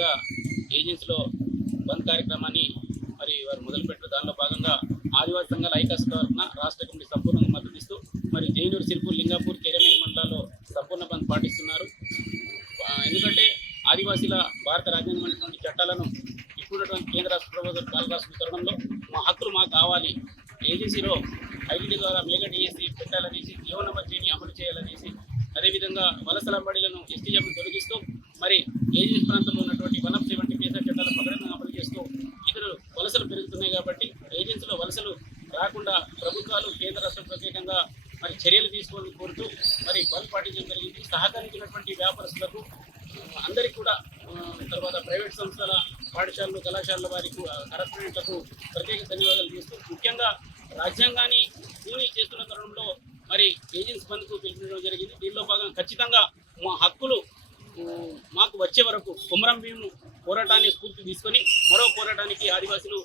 భాగంగా ఏజెన్సీలో బంద్ కార్యక్రమాన్ని మరి వారు మొదలుపెట్టారు. దానిలో భాగంగా ఆదివాసీ సంఘాల ఐకాస తరఫున రాష్ట్ర కమిటీ సంపూర్ణంగా మద్దతిస్తూ మరి జైనూరు, సిర్పూర్, లింగాపూర్, కేరమేని మండలాల్లో సంపూర్ణ బంద్ పాటిస్తున్నారు. ఎందుకంటే ఆదివాసీల భారత రాజ్యాంగమైనటువంటి చట్టాలను ఇప్పుడున్నటువంటి కేంద్ర రాష్ట్ర ప్రభుత్వం కాలరాస్తున్న తరుణంలో మా హక్కులు మాకు కావాలి, ఏజెన్సీలో ఐటీడీ ద్వారా మెగా డిఎస్సీ పెట్టాలనేసి, జీవన మధ్యని అమలు చేయాలనేసి, అదేవిధంగా వలసల బడిలను ఎస్టీఎంను తొలగిస్తూ మరి ఏజెన్సీ ప్రాంతంలో ఉన్నటువంటి 170 కేసీఆర్ చట్టాల ప్రకటన అమలు చేస్తూ ఇతర వలసలు పెరుగుతున్నాయి. కాబట్టి ఏజెన్సీలో వలసలు రాకుండా ప్రభుత్వాలు కేంద్ర రాష్ట్రం ప్రత్యేకంగా మరి చర్యలు తీసుకోవాలని కోరుతూ మరి బంద్ పాటించడం జరిగింది. సహకరించినటువంటి వ్యాపారస్తులకు అందరికీ కూడా, తర్వాత ప్రైవేట్ సంస్థల, పాఠశాలలు, కళాశాలల వారికి, కరస్పాండెంట్లకు ప్రత్యేక ధన్యవాదాలు చేస్తూ, ముఖ్యంగా రాజ్యాంగాన్ని పూని చేస్తున్న తరుణంలో మరి ఏజెన్సీ బంద్కు పిలుపునివ్వడం జరిగింది. దీనిలో భాగంగా ఖచ్చితంగా మా హక్కులు మాకు వచ్చే వరకు కుమరం భీము పోరాటాన్ని స్ఫూర్తి తీసుకొని మరో పోరాటానికి ఆదివాసులు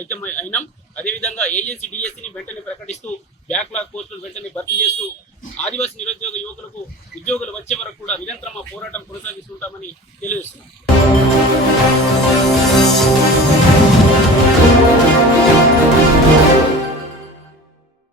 ఐక్యం అయినాం. అదేవిధంగా ఏజెన్సీ డిఎస్సీని వెంటనే ప్రకటిస్తూ బ్యాక్లాగ్ పోస్టులు వెంటనే భర్తీ చేస్తూ ఆదివాసీ నిరుద్యోగ యువకులకు ఉద్యోగులు వచ్చే వరకు కూడా నిరంతరం ఆ పోరాటం కొనసాగిస్తుంటామని తెలియజేస్తున్నాం.